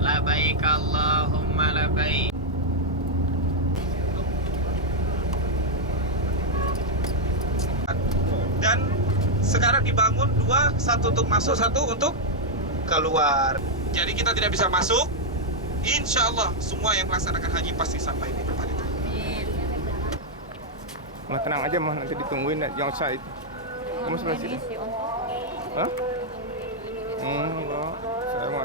Labbaik Allahumma labbaik. Dan sekarang dibangun dua, satu untuk masuk, satu untuk keluar. Jadi kita tidak bisa masuk. Insya Allah semua yang melaksanakan haji pasti sampai di tempat itu. Mah tenang aja mah, nanti ditungguin yang usah itu. Kamu sebelah sini. Hah? Enggak. Saya mah.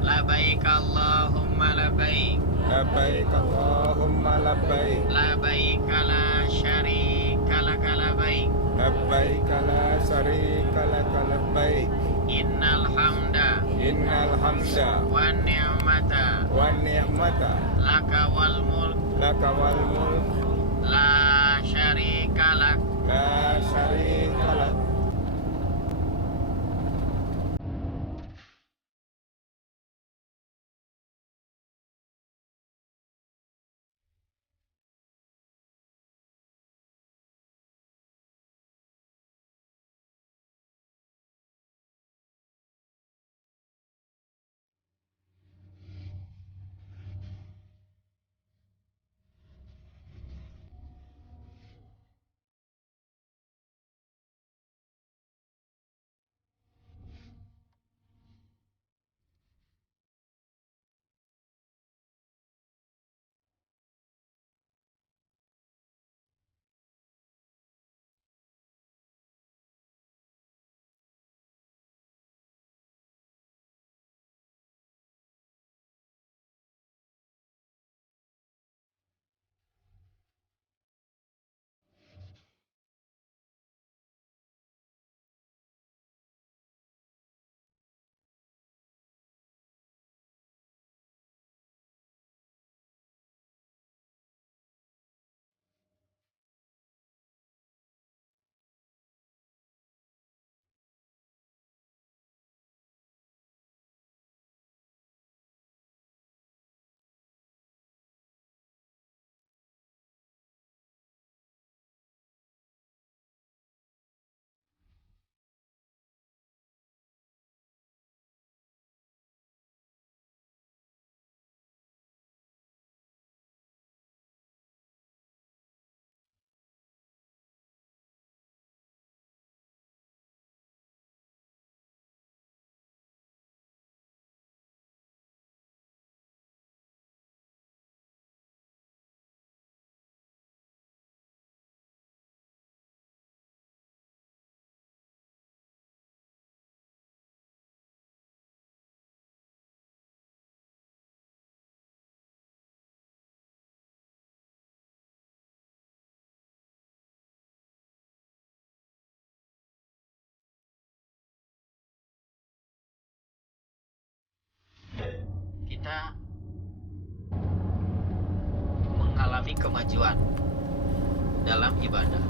Labbaik Allahumma labbaik. Labbaik Allahumma labbaik. Labbaik la syarika laka labbaik. Labbaik la syarika laka labbaik. Innal hamda Innal hamda wan ni'mata wan ni'mata laka wal mulk laka wal mulk la syarika lak. la syarika lak. Kita mengalami kemajuan dalam ibadah.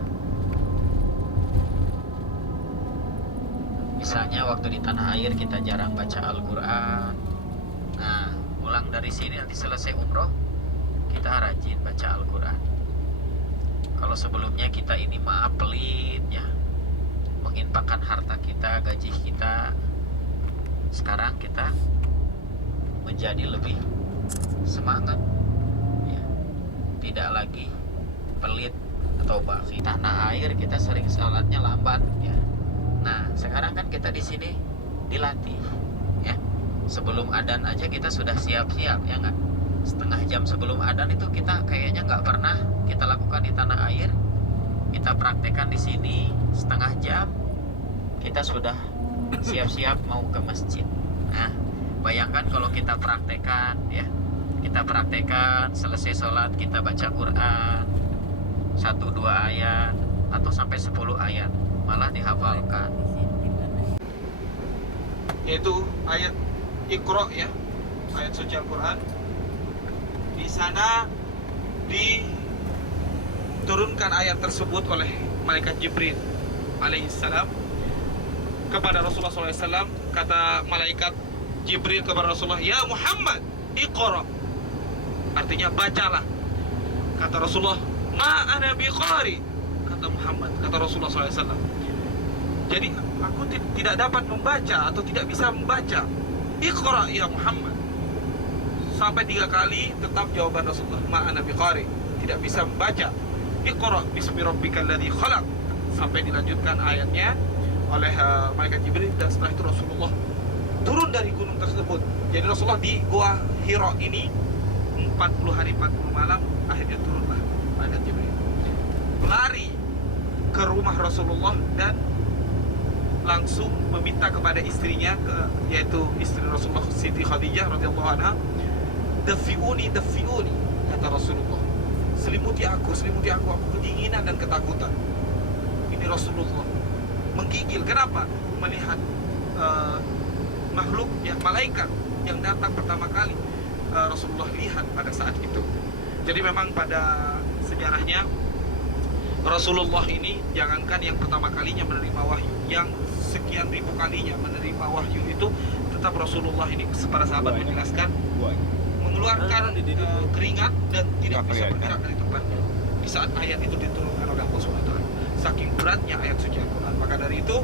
Misalnya waktu di tanah air kita jarang baca Al-Quran. Nah, pulang dari sini nanti selesai umroh, kita rajin baca Al-Quran. Kalau sebelumnya kita ini maaf pelit ya, menginfakkan harta kita, gaji kita. Sekarang kita menjadi lebih semangat ya. Tidak lagi pelit atau bakhil. Tanah air kita sering salatnya lambat ya. Nah, sekarang kan kita di sini dilatih ya. Sebelum adzan aja kita sudah siap-siap ya nggak? Setengah jam sebelum adzan itu kita kayaknya nggak pernah kita lakukan di tanah air. Kita praktekkan di sini setengah jam kita sudah siap-siap mau ke masjid. Nah, bayangkan kalau kita praktekkan ya. Kita praktekkan selesai sholat kita baca Quran 1-2 ayat atau sampai 10 ayat, malah dihafalkan. Yaitu ayat Iqra ya, ayat suci Al-Quran. Di sana diturunkan ayat tersebut oleh malaikat Jibril alaihissalam kepada Rasulullah SAW. Kata malaikat Jibril kepada Rasulullah, "Ya Muhammad, Iqra." Artinya bacalah. Kata Rasulullah, "Ma ana biqari." Kata kata Muhammad, kata Rasulullah SAW. Jadi aku tidak dapat membaca atau tidak bisa membaca. Iqra ya Muhammad. Sampai 3 kali tetap jawaban Rasulullah, ma'ana biqari, tidak bisa membaca. Iqra bismi rabbikal ladzi khalaq, sampai dilanjutkan ayatnya oleh malaikat Jibril. Dan setelah itu Rasulullah turun dari gunung tersebut. Jadi Rasulullah di Gua Hira ini 40 hari 40 malam, akhirnya turunlah malaikat Jibril. Lari ke rumah Rasulullah dan langsung meminta kepada istrinya, yaitu istri Rasulullah Siti Khadijah radhiyallahu anha, dafiuni, kata Rasulullah, selimuti aku kedinginan dan ketakutan. Ini Rasulullah menggigil. Kenapa? Melihat makhluk yang malaikat yang datang pertama kali Rasulullah lihat pada saat itu. Jadi memang pada sejarahnya Rasulullah ini, jangankan yang pertama kalinya menerima wahyu, yang sekian ribu kalinya menerima wahyu itu, tetap Rasulullah ini, para sahabat menjelaskan, mengeluarkan keringat dan tidak bisa bergerak dari tempatnya di saat ayat itu diturunkan oleh Allah SWT. Saking beratnya ayat suci Al-Quran. Maka dari itu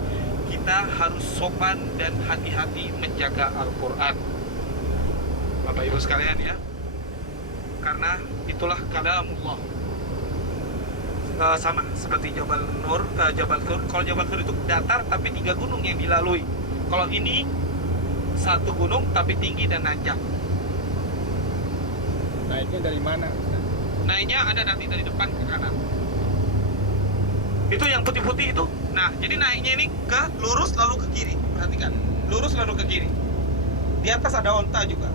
kita harus sopan dan hati-hati menjaga Al-Quran, Bapak Ibu sekalian ya, karena itulah kalamullah. Sama seperti Jabal Nur. Kalau Jabal Nur itu datar tapi 3 gunung yang dilalui. Kalau ini 1 gunung tapi tinggi dan nanjak. Naiknya dari mana? Naiknya ada nanti dari depan ke kanan. Itu yang putih-putih itu. Nah, jadi naiknya ini ke lurus lalu ke kiri. Perhatikan, lurus lalu ke kiri. Di atas ada onta juga,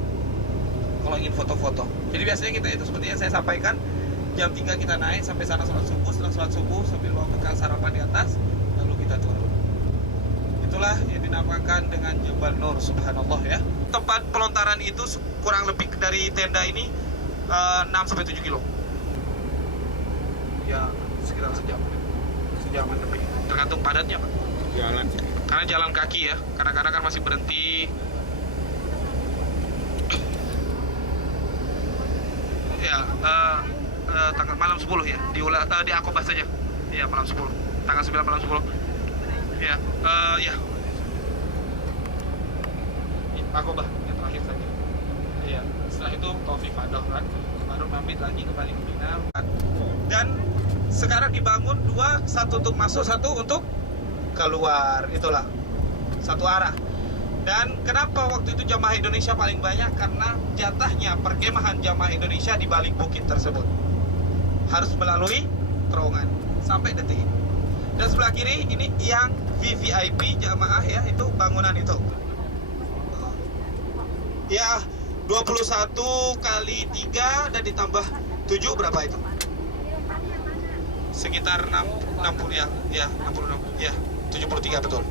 kalau ingin foto-foto. Jadi biasanya kita itu seperti yang saya sampaikan, jam 3 kita naik sampai sana sholat subuh. Setelah sholat subuh sambil bawa bekal sarapan di atas, lalu kita turun. Itulah yang dinamakan dengan Jabal Nur, subhanallah ya. Tempat pelontaran itu kurang lebih dari tenda ini 6-7 kilo. Ya, sekitar sejaman lebih. Tergantung padatnya, Pak. Jalan sih. Karena jalan kaki ya, kadang-kadang kan masih berhenti. Ya, tanggal malam 10 ya, di Aqobah saja. Ya, malam 10. Tanggal 9 malam 10. Ya, ya. Aqobah yang terakhir saja. Iya, setelah itu Taufik Fadah kan, baru pamit lagi kembali ke Mina. Dan sekarang dibangun 2, satu untuk masuk, satu untuk keluar. Itulah satu arah. Dan kenapa waktu itu jamaah Indonesia paling banyak? Karena jatahnya perkemahan jamaah Indonesia di balik bukit tersebut harus melalui terowongan sampai detik ini. Dan sebelah kiri ini yang VVIP jamaah ya, itu bangunan itu. Ya, 21 kali 3 dan ditambah 7 berapa itu? Sekitar 60 ya. Ya, 66. Ya, 73 betul.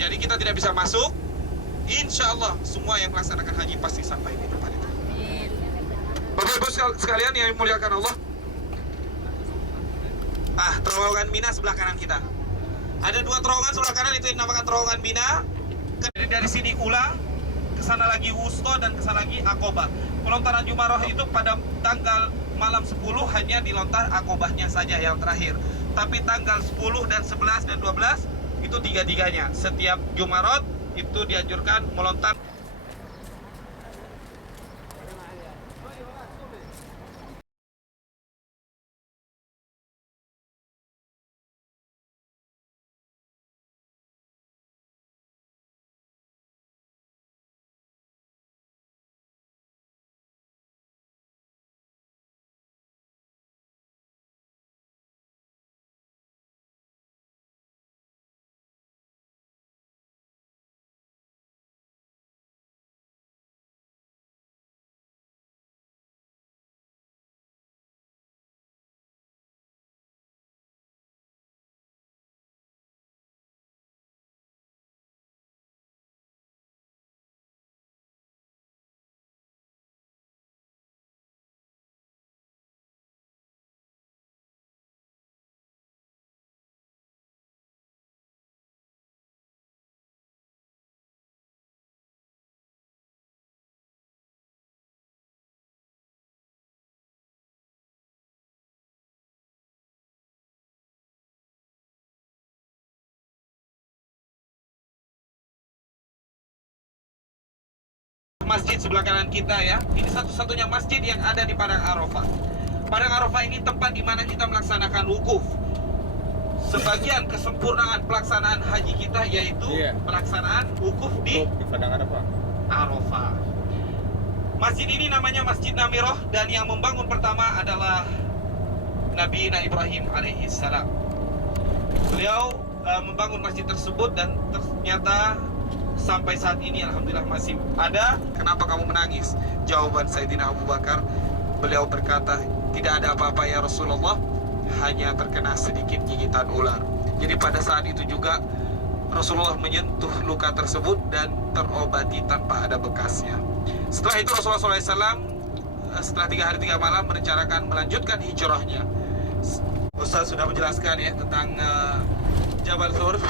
Jadi kita tidak bisa masuk. Insya Allah semua yang melaksanakan haji pasti sampai di tempat itu. Bapak Ibu sekalian yang dimuliakan Allah. Terowongan Mina sebelah kanan kita. Ada 2 terowongan sebelah kanan, itu yang dinamakan terowongan Mina. Dari sini Ula, ke sana lagi Wusto, dan ke sana lagi Aqobah. Pelontaran Jumarah itu pada tanggal malam 10 hanya dilontar Aqobahnya saja yang terakhir. Tapi tanggal 10 dan 11 dan 12 itu 3-3-nya. Setiap Jumarat itu dianjurkan melontar masjid sebelah kanan kita ya. Ini satu-satunya masjid yang ada di Padang Arafah. Padang Arafah ini tempat di mana kita melaksanakan wukuf. Sebagian kesempurnaan pelaksanaan haji kita yaitu pelaksanaan wukuf di Padang Arafah. Arafah. Masjid ini namanya Masjid Namiroh, dan yang membangun pertama adalah Nabi Ibrahim alaihi salam. Beliau membangun masjid tersebut, dan ternyata sampai saat ini alhamdulillah masih ada. Kenapa kamu menangis? Jawaban Sayyidina Abu Bakar, beliau berkata, tidak ada apa-apa ya Rasulullah, hanya terkena sedikit gigitan ular. Jadi pada saat itu juga Rasulullah menyentuh luka tersebut dan terobati tanpa ada bekasnya. Setelah itu Rasulullah SAW setelah 3 hari 3 malam merencanakan melanjutkan hijrahnya. Ustaz sudah menjelaskan ya tentang Jabal Thur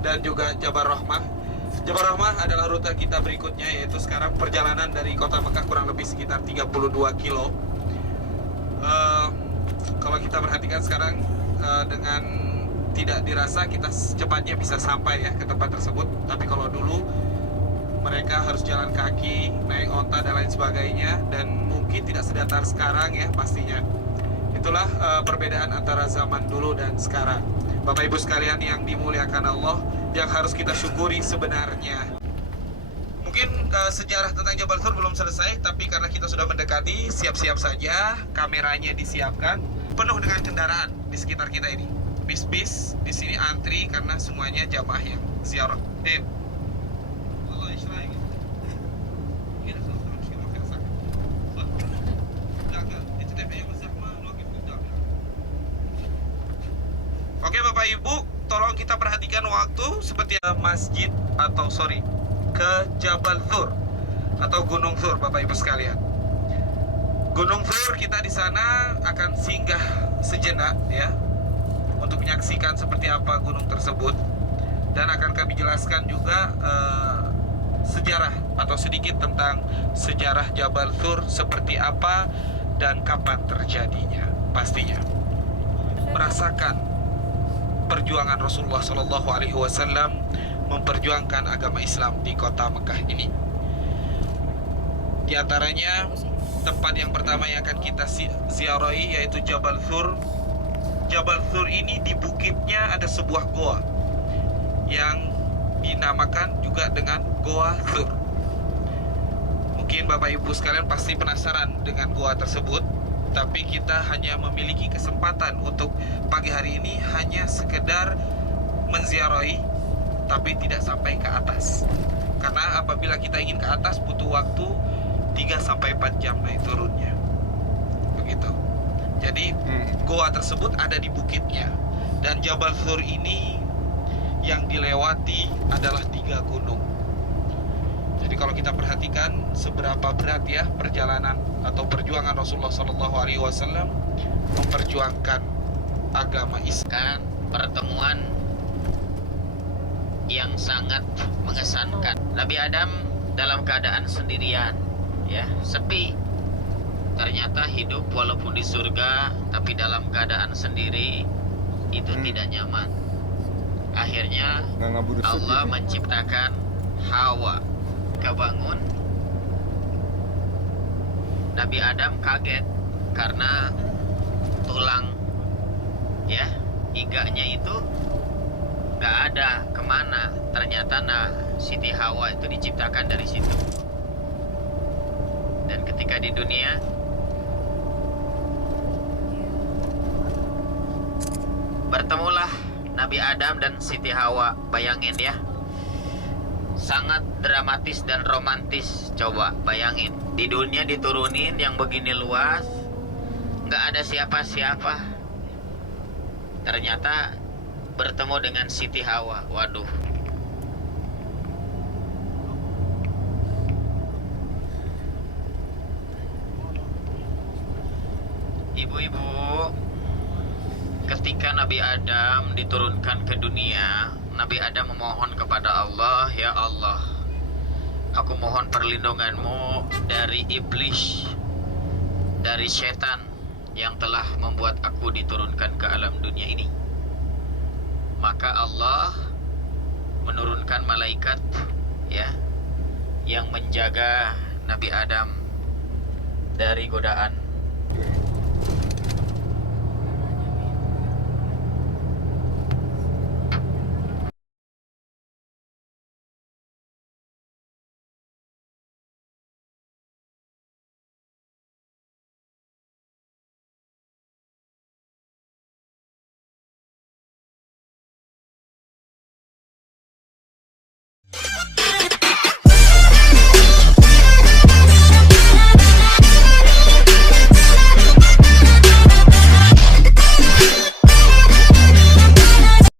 dan juga Jabal Rahmah. Jabal Rahmah adalah rute kita berikutnya, yaitu sekarang perjalanan dari kota Mekah kurang lebih sekitar 32 kilo. Kalau kita perhatikan sekarang dengan tidak dirasa kita secepatnya bisa sampai ya ke tempat tersebut. Tapi kalau dulu mereka harus jalan kaki, naik onta dan lain sebagainya, dan mungkin tidak sedatar sekarang ya pastinya. Itulah perbedaan antara zaman dulu dan sekarang. Bapak Ibu sekalian yang dimuliakan Allah, yang harus kita syukuri sebenarnya. Mungkin sejarah tentang Jabal Thur belum selesai, tapi karena kita sudah mendekati, siap-siap saja, kameranya disiapkan, penuh dengan kendaraan di sekitar kita ini. Bis-bis di sini antri karena semuanya jamaah yang ziarah. Oke Bapak Ibu, tolong kita perhatikan waktu seperti masjid atau ke Jabal Thur atau Gunung Thur Bapak Ibu sekalian. Gunung Thur kita di sana akan singgah sejenak ya untuk menyaksikan seperti apa gunung tersebut, dan akan kami jelaskan juga sejarah atau sedikit tentang sejarah Jabal Thur seperti apa dan kapan terjadinya. Pastinya merasakan perjuangan Rasulullah Shallallahu Alaihi Wasallam memperjuangkan agama Islam di kota Mekah ini. Di antaranya tempat yang pertama yang akan kita ziarahi yaitu Jabal Thur. Jabal Thur ini di bukitnya ada sebuah goa yang dinamakan juga dengan Goa Thur. Mungkin Bapak Ibu sekalian pasti penasaran dengan goa tersebut, tapi kita hanya memiliki kesempatan untuk pagi hari ini hanya sekedar menziarahi, tapi tidak sampai ke atas. Karena apabila kita ingin ke atas butuh waktu 3-4 jam naik turunnya. Begitu. Jadi goa tersebut ada di bukitnya, dan Jabal Thur ini yang dilewati adalah 3 gunung. Jadi kalau kita perhatikan seberapa berat ya perjalanan atau perjuangan Rasulullah SAW memperjuangkan agama Islam. Pertemuan yang sangat mengesankan. Nabi Adam dalam keadaan sendirian, ya, sepi. Ternyata hidup walaupun di surga, tapi dalam keadaan sendiri itu tidak nyaman. Akhirnya Allah menciptakan Hawa. Kebangun, Nabi Adam kaget karena tulang ya iganya itu nggak ada kemana. Ternyata Siti Hawa itu diciptakan dari situ. Dan ketika di dunia bertemulah Nabi Adam dan Siti Hawa. Bayangin ya, sangat dramatis dan romantis. Coba bayangin, di dunia diturunin yang begini luas, nggak ada siapa-siapa, ternyata bertemu dengan Siti Hawa. Waduh. Ibu-ibu, ketika Nabi Adam diturunkan ke dunia, Nabi Adam memohon kepada Allah, "Ya Allah, aku mohon perlindunganmu dari iblis, dari setan yang telah membuat aku diturunkan ke alam dunia ini." Maka Allah menurunkan malaikat ya yang menjaga Nabi Adam dari godaan